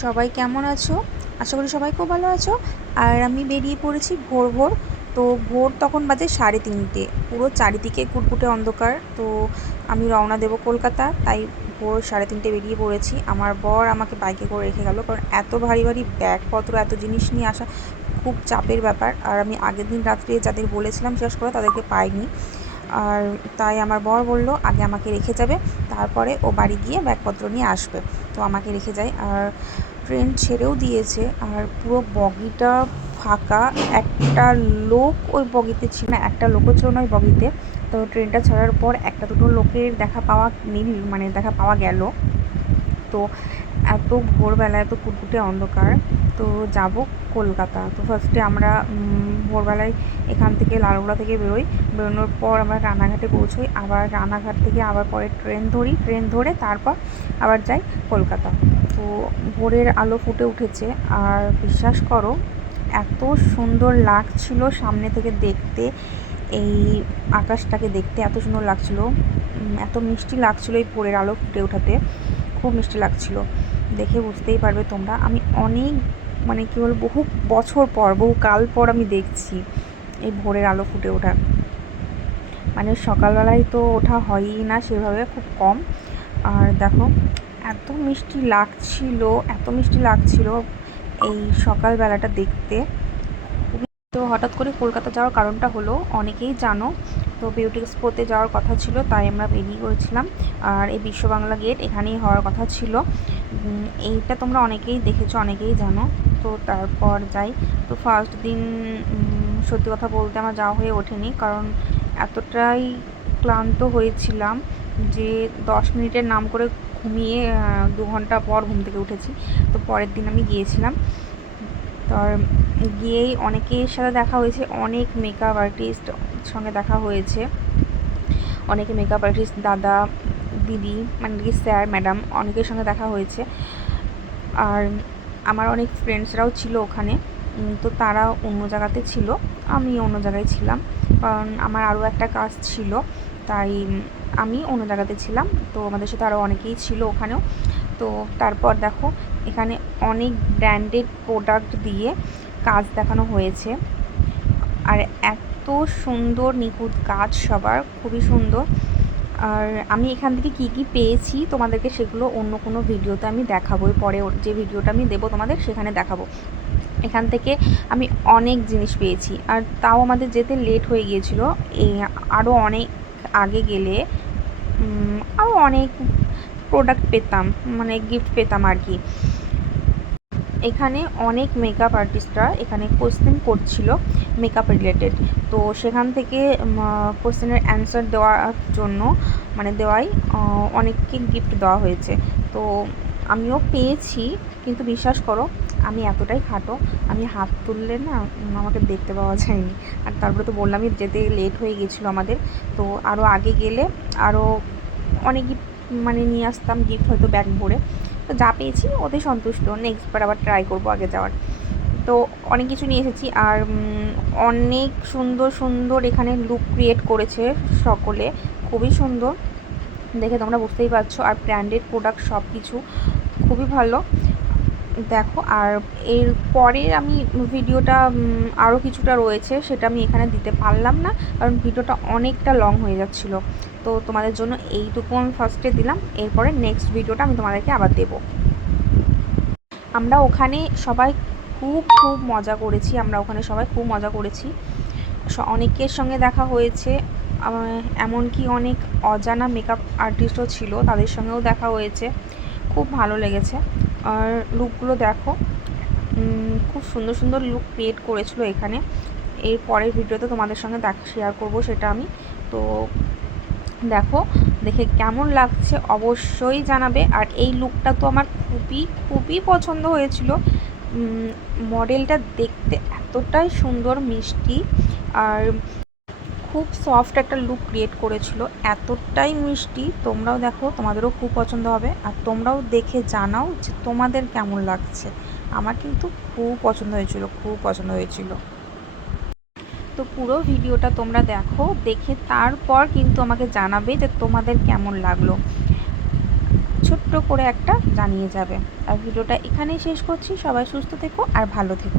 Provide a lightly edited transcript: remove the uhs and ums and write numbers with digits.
সবাই কেমন আছো? আশা করি সবাই খুব ভালো আছো। আর আমি বেরিয়ে পড়েছি ভোর ভোর। তো ভোর তখন বাজে 3:30, পুরো চারিদিকে কুটকুটে অন্ধকার। তো আমি রওনা দেবো কলকাতা, তাই ভোর 3:30 বেরিয়ে পড়েছি। আমার বর আমাকে বাইকে করে রেখে গেল, কারণ এত ভারী ভারী ব্যাগপত্র, এত জিনিস নিয়ে আসা খুব চাপের ব্যাপার। আর আমি আগের দিন রাত্রে যাদের বলেছিলাম শেষ করে তাদেরকে পাইনি। আর তাই আমার বর বলল আগে আমাকে রেখে যাবে, তারপরে ও বাড়ি গিয়ে ব্যাগপত্র নিয়ে আসবে। তো আমাকে রেখে যায়। আর ট্রেন ছেড়েও দিয়েছে, আর পুরো বগিটা ফাঁকা। একটা লোক ওই বগিতে ছিল না, একটা লোকও ছিল না ওই বগিতে। তো ট্রেনটা ছাড়ার পর একটা দুটো লোকের দেখা পাওয়া দেখা পাওয়া গেল। তো এত ভোরবেলা, এত কুটকুটে অন্ধকার। তো যাব কলকাতা। তো ফার্স্টে আমরা ভোরবেলায় এখান থেকে লালগোলা থেকে বেরোনোর পর আমরা রানাঘাটে পৌঁছোই। আবার রানাঘাট থেকে আবার পরে ট্রেন ধরে তারপর আবার যাই কলকাতা। তো ভোরের আলো ফুটে উঠেছে, আর বিশ্বাস করো এত সুন্দর লাগছিল সামনে থেকে দেখতে। এই আকাশটাকে দেখতে এত সুন্দর লাগছিল, এত মিষ্টি লাগছিল এই ভোরের আলো ফুটে ওঠাতে। খুব মিষ্টি লাগছিল, দেখে বুঝতেই পারবে তোমরা। আমি অনেক কী বলবো, বহু বছর পর, বহু কাল পর আমি দেখছি এই ভোরের আলো ফুটে ওঠা। সকালবেলায় তো ওঠা হয়ই না সেভাবে, খুব কম। আর দেখো এত মিষ্টি লাগছিল, এত মিষ্টি লাগছিল এই সকালবেলাটা দেখতে। তো হঠাৎ করে কলকাতা যাওয়ার কারণটা হলো, অনেকেই জানো, তো বিউটি এক্সপোতে যাওয়ার কথা ছিল, তাই আমরা বেরিয়ে পড়েছিলাম। আর এই বিশ্ব বাংলা গেট এখানেই হওয়ার কথা ছিল। এইটা তোমরা অনেকেই দেখেছো, অনেকেই জানো। তো তারপর যাই। তো ফার্স্ট দিন সত্যি কথা বলতে আমার যাওয়া হয়ে ওঠেনি, কারণ এতটাই ক্লান্ত হয়েছিলাম যে 10 মিনিটের নাম করে ঘুমিয়ে 2 ঘন্টা পর ঘুম থেকে উঠেছি। তো পরের দিন আমি গিয়েছিলাম। তো গিয়েই অনেকের সাথে দেখা হয়েছে, অনেক মেকআপ আর্টিস্ট সঙ্গে দেখা হয়েছে। অনেকে মেকআপ আর্টিস্ট দাদা দিদি, কি স্যার ম্যাডাম, অনেকের সঙ্গে দেখা হয়েছে। আর আমার অনেক ফ্রেন্ডসরাও ছিল ওখানে। তো তারা অন্য জায়গাতে ছিল, আমি অন্য জায়গায় ছিলাম, কারণ আমার আরও একটা কাজ ছিল, তাই আমি অন্য জায়গাতে ছিলাম। তো আমাদের সাথে আরও অনেকেই ছিল ওখানেও। তো তারপর দেখো এখানে অনেক ব্র্যান্ডেড প্রোডাক্ট দিয়ে কাজ দেখানো হয়েছে, আর এত সুন্দর নিখুঁত কাজ সবার, খুবই সুন্দর। আর আমি এখান থেকে কি কি পেয়েছি তোমাদেরকে সেগুলো অন্য কোনো ভিডিওতে আমি দেখাবো, পরে যে ভিডিওটা আমি দেবো তোমাদের সেখানে দেখাবো। এখান থেকে আমি অনেক জিনিস পেয়েছি, আর তাও আমাদের যেতে লেট হয়ে গিয়েছিলো। আরও অনেক আগে গেলে আরও অনেক প্রোডাক্ট পেতাম, গিফট পেতাম আর কি। এখানে অনেক মেকআপ আর্টিস্টরা এখানে কোশ্চেন করছিল মেকআপ রিলেটেড। তো সেখান থেকে কোশ্চেনের অ্যান্সার দেওয়ার জন্য দেওয়াই অনেককে গিফট দেওয়া হয়েছে। তো আমিও পেয়েছি, কিন্তু বিশ্বাস করো আমি এতটাই খাটো, আমি হাত তুললে না আমাকে দেখতে পাওয়া যায়নি। আর তারপরে তো বললামই যেতে লেট হয়ে গেছিলো আমাদের। তো আরও আগে গেলে আরও অনেক গিফট নিয়ে আসতাম, গিফট হয়তো ব্যাগ ভরে। তো যা পেয়েছি ওতে সন্তুষ্ট, নেক্সট বার আবার ট্রাই করবো আগে যাওয়ার। তো অনেক কিছু নিয়ে এসেছি। আর অনেক সুন্দর সুন্দর এখানে লুক ক্রিয়েট করেছে সকলে, খুবই সুন্দর দেখে, তোমরা বুঝতেই পারছো। আর ব্র্যান্ডেড প্রোডাক্ট সব কিছু খুবই ভালো দেখো। আর এর পরে আমি ভিডিওটা আরও কিছুটা রয়েছে, সেটা আমি এখানে দিতে পারলাম না, কারণ ভিডিওটা অনেকটা লং হয়ে যাচ্ছিলো। তো তোমাদের জন্য এইটুকু আমি ফার্স্টে দিলাম, এরপরে নেক্সট ভিডিওটা আমি তোমাদেরকে আবার দেবো। আমরা ওখানে সবাই খুব খুব মজা করেছি, অনেকের সঙ্গে দেখা হয়েছে, এমনকি অনেক অজানা মেকআপ আর্টিস্টও ছিল, তাদের সঙ্গেও দেখা হয়েছে। খুব ভালো লেগেছে। আর লুকগুলো দেখো, খুব সুন্দর সুন্দর লুক ক্রিয়েট করেছিল এখানে। এর পরের ভিডিওতে তোমাদের সঙ্গে শেয়ার করব সেটা আমি। তো দেখো, দেখে কেমন লাগছে অবশ্যই জানাবে। আর এই লুকটা তো আমার খুবই খুবই পছন্দ হয়েছিল। মডেলটা দেখতে এতটাই সুন্দর, মিষ্টি, আর খুব সফট একটা লুক ক্রিয়েট করেছিল, এতটাই মিষ্টি। তোমরাও দেখো, তোমাদেরও খুব পছন্দ হবে। আর তোমরাও দেখে জানাও যে তোমাদের কেমন লাগছে। আমার কিন্তু খুব পছন্দ হয়েছিল। তো পুরো ভিডিওটা তোমরা দেখো, দেখে তারপর কিন্তু আমাকে জানাবে যে তোমাদের কেমন লাগলো। ছোট্ট করে একটা জানিয়ে যাবে। আর ভিডিওটা এখানেই শেষ করছি। সবাই সুস্থ থেকো আর ভালো থেকো।